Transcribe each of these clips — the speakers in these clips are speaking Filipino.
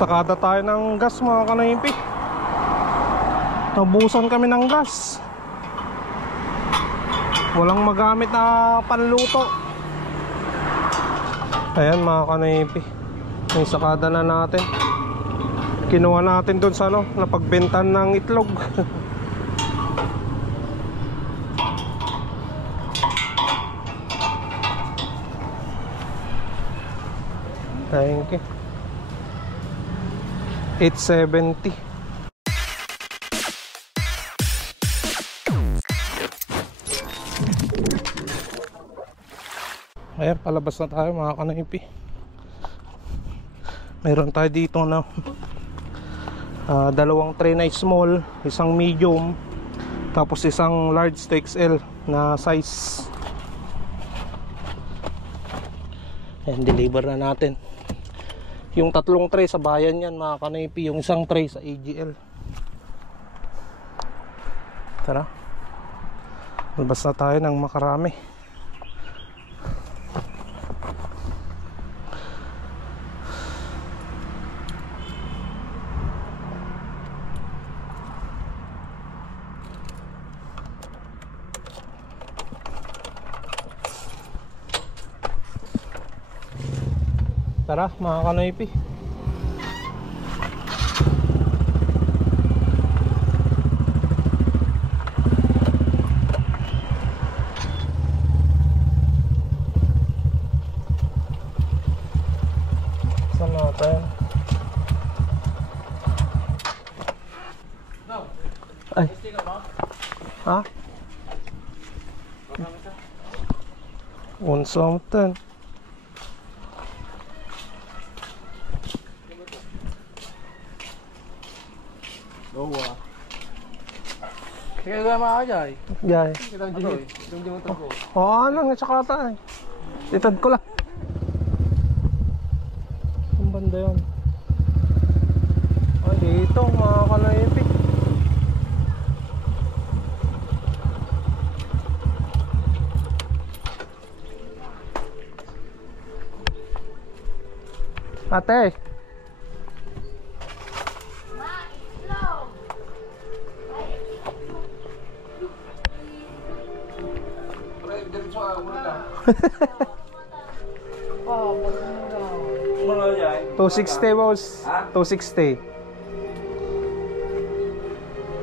Sakada tayo ng gas mga kanaypi. Nabusan kami ng gas. Walang magamit na panluto. Ayan mga kanaypi, yung sakada na natin. Kinuha natin dun sa napagbentan ng itlog. Thank you. 870. Ayan, palabas na tayo mga kanaypi. Meron tayo dito na dalawang tray na small, isang medium, tapos isang large XL na size. Ayan, deliver na natin. Yung tatlong tray sa bayan yan mga kanaypi, yung isang tray sa AGL. Tara, labas na tayo ng makarami. Tara mga kanaypi. Saan natin? Ay. Ha? One something. Kaya gama ako dyan. Jay. Kita mo dyan. Yung dimutag ko. Oo, lang, tsaka tayo. Itad ko lang. Ang banda yun. Ay, dito mga kanaypi. Ate. $260 boss. $260.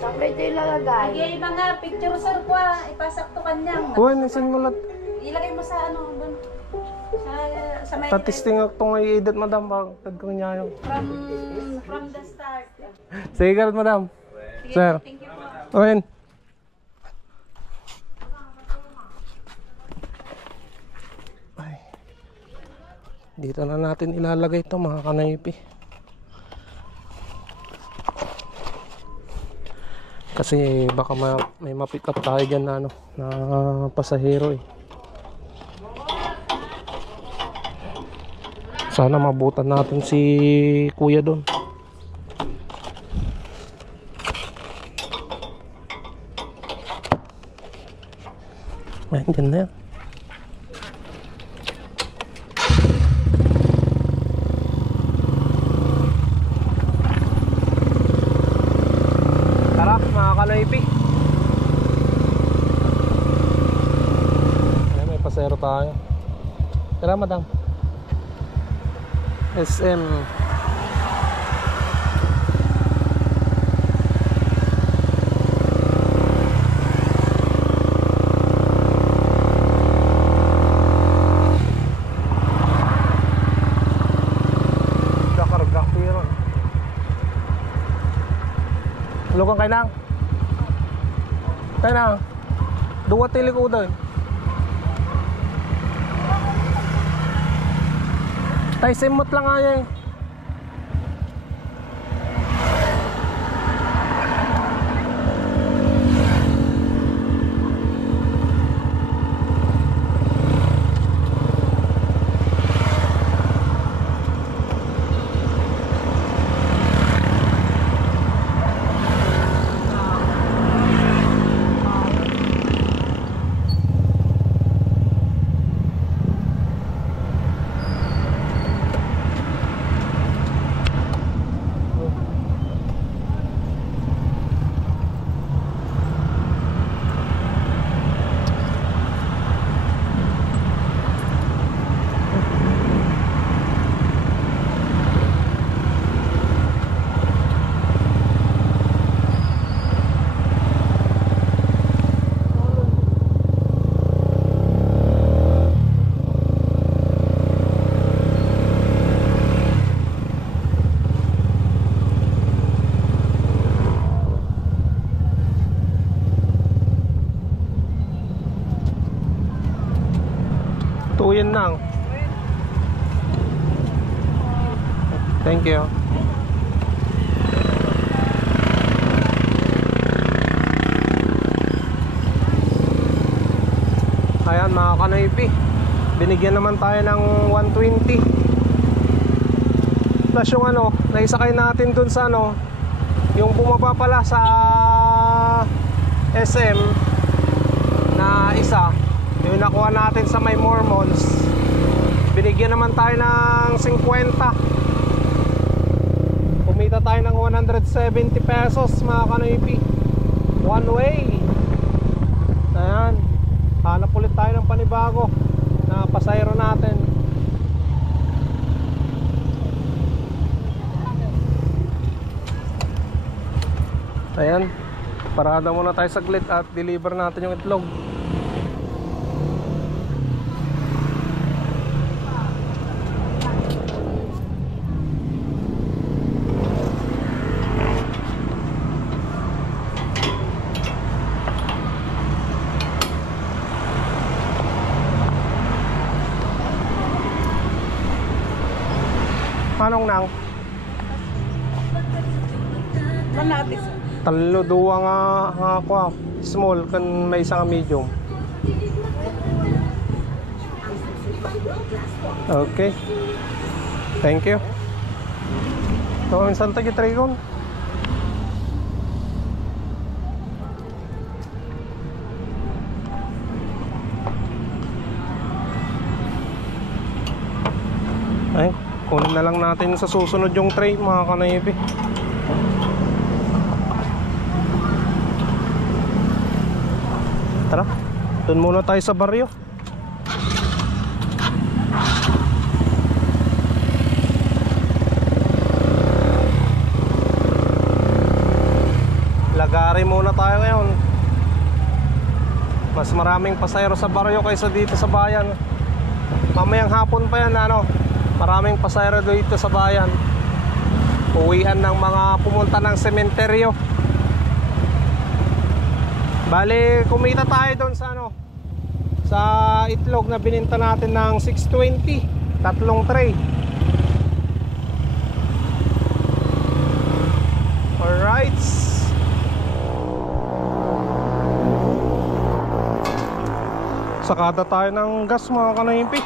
Sakto ito yung lalagay. Lagay mga picture sir ko, ipasakto kanyang. Uy, nasin mo lahat. Ilagay mo sa ano doon. Sa may Tatisting ako itong i-edit madam. Pagkad ko niya yung from the start. sige karat madam. Sir. Thank you po. Owen. Dito na natin ilalagay ito mga kanaypi. Kasi baka may ma-pick up tayo dyan na, na pasahero eh. Sana mabutan natin si kuya doon. Ayan, dyan na yan. Mga kanaypi. Ayan, may pasero tayo. Tara madam. SM. Dakarga piron. Lukang kayo lang. Tayo na. Dua tilikudan. Tayo simot lang nga eh. yun lang. Thank you. Ayan mga kanoypi, binigyan naman tayo ng 120 plus yung ano, naisakay natin dun sa ano, yung bumaba pala sa SM na isa, yung nakuha natin sa may Mormons, binigyan naman tayo ng 50. Kumita tayo ng 170 pesos mga kanoypi, one way. Ayan, hanap ulit tayo ng panibago na pasayro natin. Ayan, parada muna tayo saglit at deliver natin yung itlog. Anong nang? Manatis. Talo duwa nga ako, small kan may isang medium. Okay. Thank you. So, minsan tagi trigon. Ay, kunin na lang natin sa susunod yung tray mga kanoypi. Tara, dun muna tayo sa baryo. Lagari muna tayo ngayon. Mas maraming pasayro sa baryo kaysa dito sa bayan. Mamayang hapon pa yan, ano, maraming pasayro dito sa bayan. Uwian ng mga pumunta ng sementeryo. Bali, kumita tayo doon sa ano, sa itlog na bininta natin ng 620, tatlong tray. Alright. Sakada tayo ng gas mga kanoypi.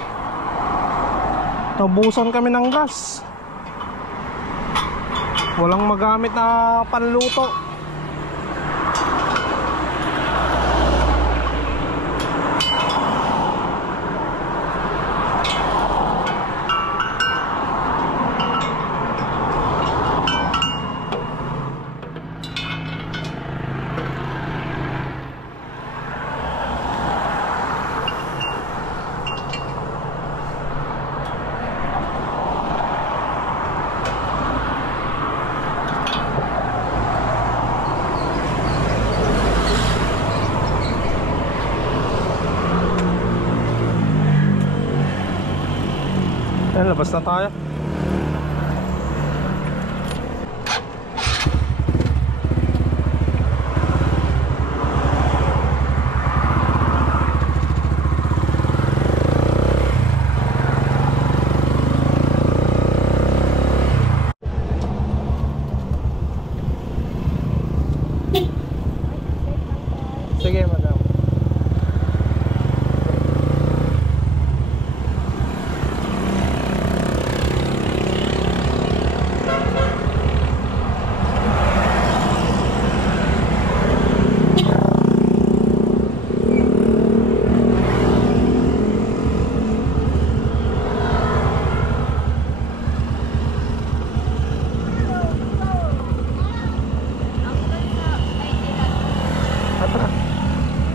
Nabusan kami ng gas. Walang magamit na panluto. Ayan, labas na tayo. Sige, madam.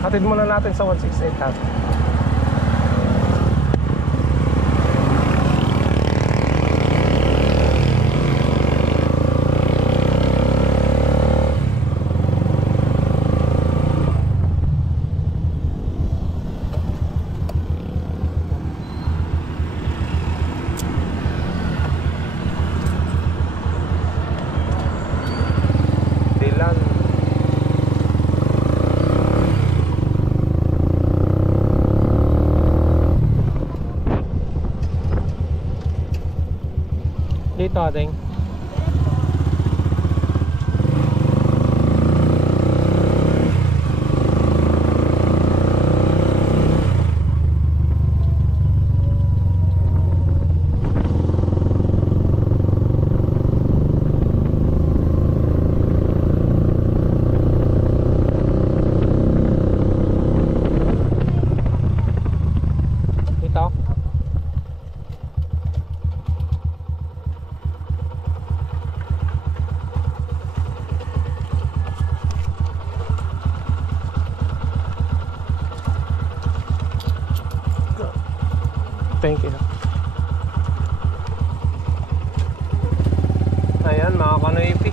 Hatid muna natin sa 168 hat. Dilan. Ding. Ito. Thank you. Ayan mga kanoypi.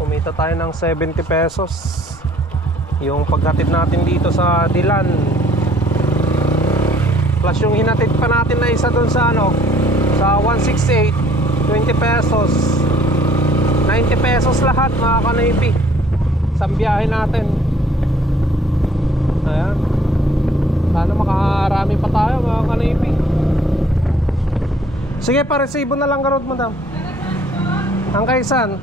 Kumita tayo ng 70 pesos. Yung paghatid natin dito sa Dilan. Plus yung hinatid pa natin na isa dun sa ano, sa 168, 20 pesos. 90 pesos lahat mga kanoypi sa biyahe natin. Ayan. Sana makarami pa tayo mga kanoypi. Sige, paresibo na lang karot madam. Ang kaisan.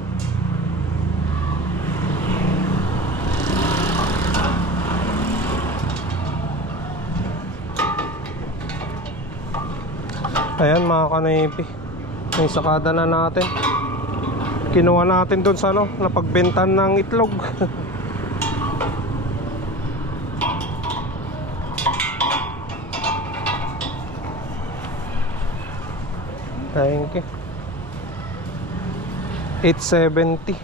Ayan mga kanoypi, yung sakada na natin. Kinuha natin dun sa ano, napagbentan ng itlog. Thank you. 870.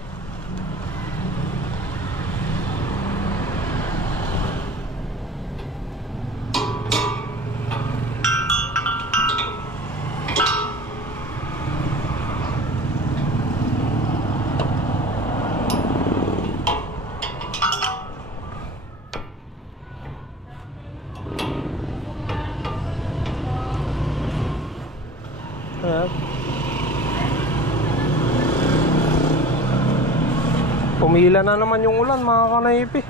Ayan. Pumila na naman yung ulan mga kanaypi.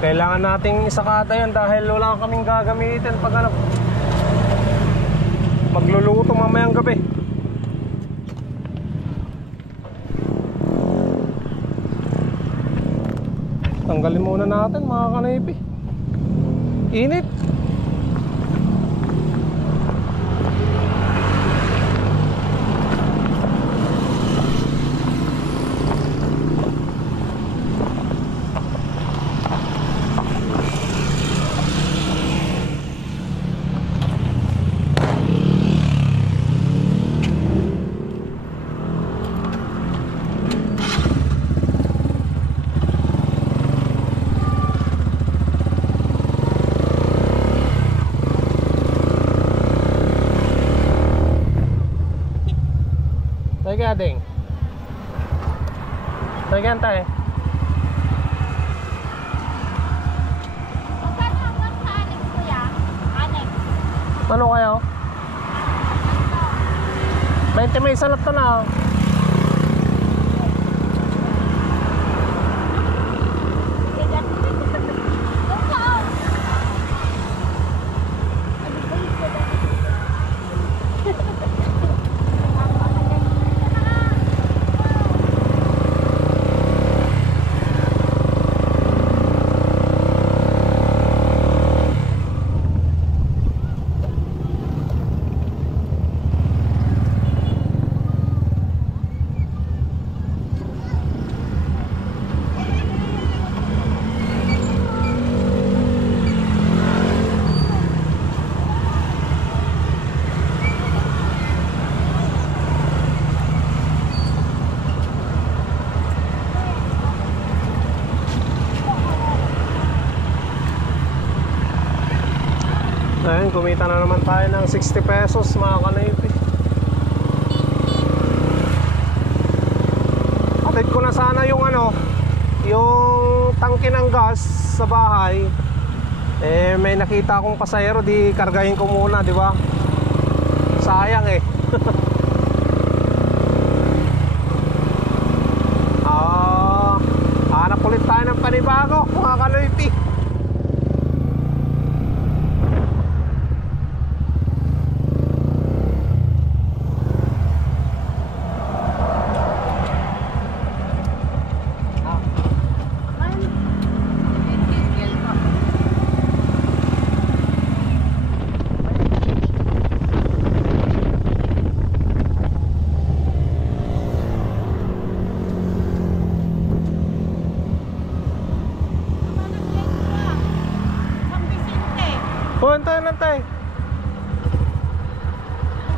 Kailangan nating isakata yun dahil wala kaming gagamitin pag ano, magluluto mamayang gabi. Tanggalin muna natin mga kanaypi. Init. Ding. Tagayan tayo. Magkano hanggang sa annex kuya? Annex. Ano kayo? 20 may salat na. Ayun, kumita na naman tayo ng 60 pesos mga kanaypi. Atid ko na sana yung ano, yung tangke ng gas sa bahay. Eh may nakita akong pasahero, di kargahin ko muna, di ba? Sayang eh.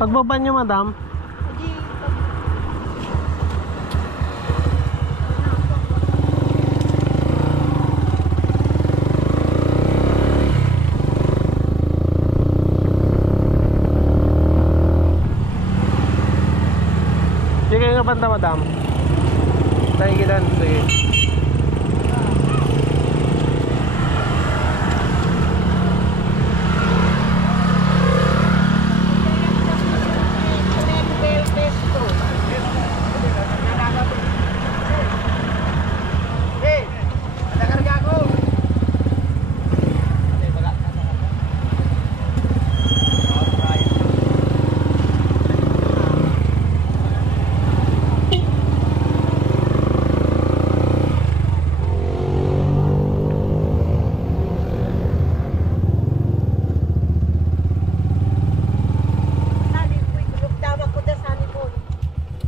Pagbaba niyo, madam. Hindi, Sige nga banda, madam. Tagidan, sige.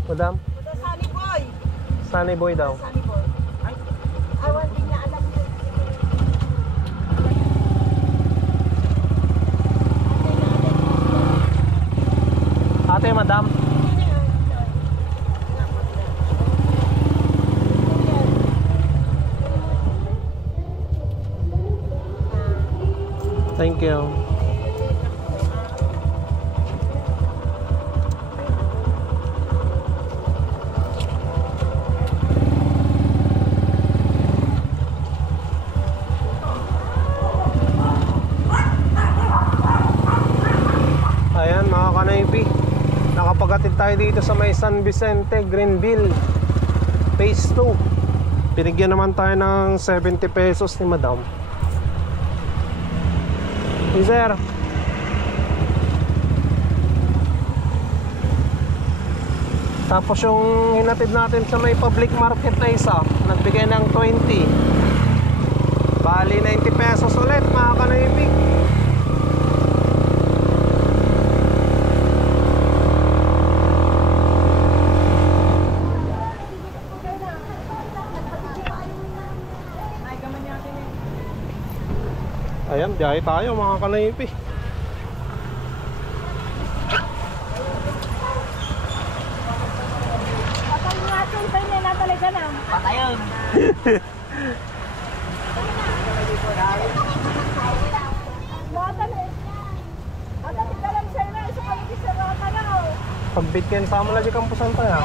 Madam? Sunny boy. Sunny boy daw. Sunny boy. Ay, awan din niya alam mo. Ate, madam. Thank you. Ayan mga kanaypi, nakapaghatid tayo dito sa may San Vicente, Greenville Phase 2. Binigyan naman tayo ng 70 pesos ni madam. Hey sir, tapos yung hinatid natin sa may public market na isa, nagbigay ng 20, bali 90 pesos ulit mga kanaypi. Ayan, biyahe tayo mga kanaypi. patay natin, tayo na talaga na. Patayon. Batan eh. Batan, ikalam sa'yo na, isa kami sa rata na oh. Pagbitken sa mo lagi kampusan tayo.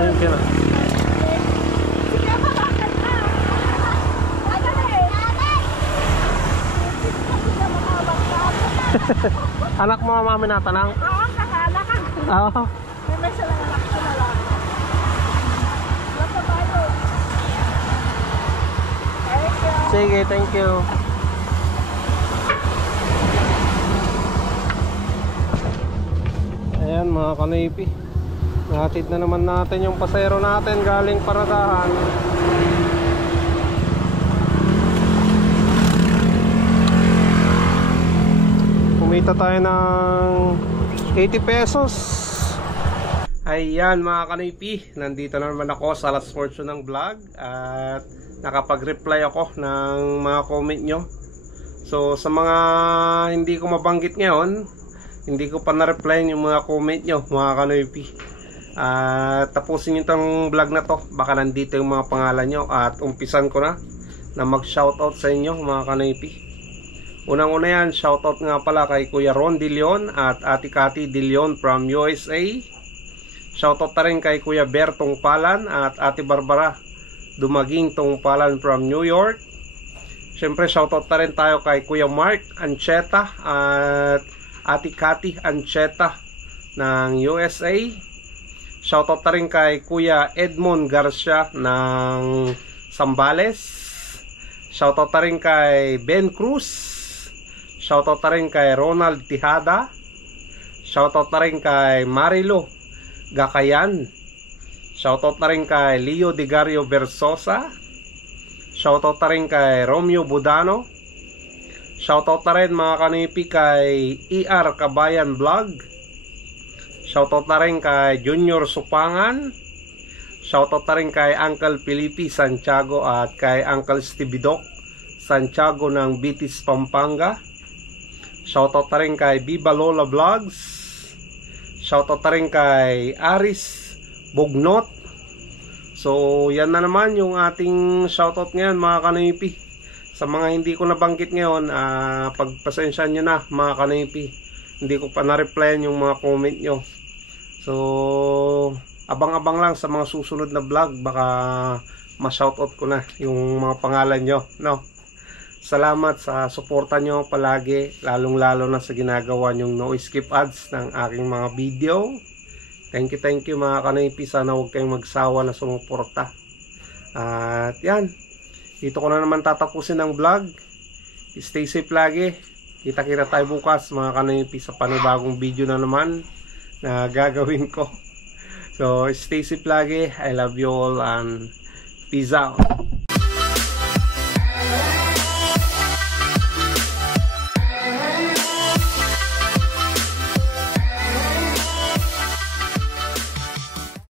Thank you na. Anak mo mami natanang? Oo, kakala ka. Oo. May sila anak ko na lang. Lasa tayo. Thank you. Sige, thank you. Ayan mga kanaypi, nahatid na naman natin yung pasero natin galing paradahan. Kumita tayo ng 80 pesos. Ayan mga kanaypi, nandito na naman ako sa last portion ng vlog at nakapag-reply ako ng mga comment nyo. So sa mga hindi ko mabanggit ngayon, hindi ko pa na-reply yung mga comment nyo mga kanaypi. Tapusin nyo itong vlog na to, baka nandito yung mga pangalan nyo at umpisan ko na mag-shoutout sa inyo mga kanaypi. Unang-una yan, shoutout nga pala kay Kuya Ron De Leon at Ate Cathy De Leon from USA. Shoutout na rin kay Kuya Bertong Palan at Ate Barbara Dumaging Tongpalan from New York. Siyempre shoutout na rin tayo kay Kuya Mark Ancheta at Ate Cathy Ancheta ng USA. Shoutout na rin kay Kuya Edmond Garcia ng Zambales. Shoutout na rin kay Ben Cruz. Shoutout na rin kay Ronald Tijada. Shoutout na rin kay Marilo Gakayan. Shoutout na rin kay Leo Digario Versosa. Shoutout na rin kay Romeo Budano. Shoutout na rin mga kanipi kay ER Kabayan Vlog. Shoutout na rin kay Junior Supangan. Shoutout na rin kay Uncle Felipe Santiago at kay Uncle Stevie Doc Santiago ng Bitis, Pampanga. Shoutout na rin kay Viva Lola Vlogs. Shoutout na rin kay Aris Bugnot. So yan na naman yung ating shoutout ngayon mga kanipi. Sa mga hindi ko nabanggit ngayon, pagpasensyahan nyo na mga kanipi. Hindi ko pa na-replyan yung mga comment nyo. So abang-abang lang sa mga susunod na vlog. Baka ma-shoutout ko na yung mga pangalan nyo, no? Salamat sa suporta nyo palagi, lalong-lalo na sa ginagawa nyong no skip ads ng aking mga video. Thank you mga kanipi. Sana huwag kayong magsawa na sumuporta. At yan, dito ko na naman tatapusin ang vlog. Stay safe lagi. Kita-kita tayo bukas mga kanipi sa panibagong video na naman na gagawin ko. So stay safe lagi. I love you all and peace out.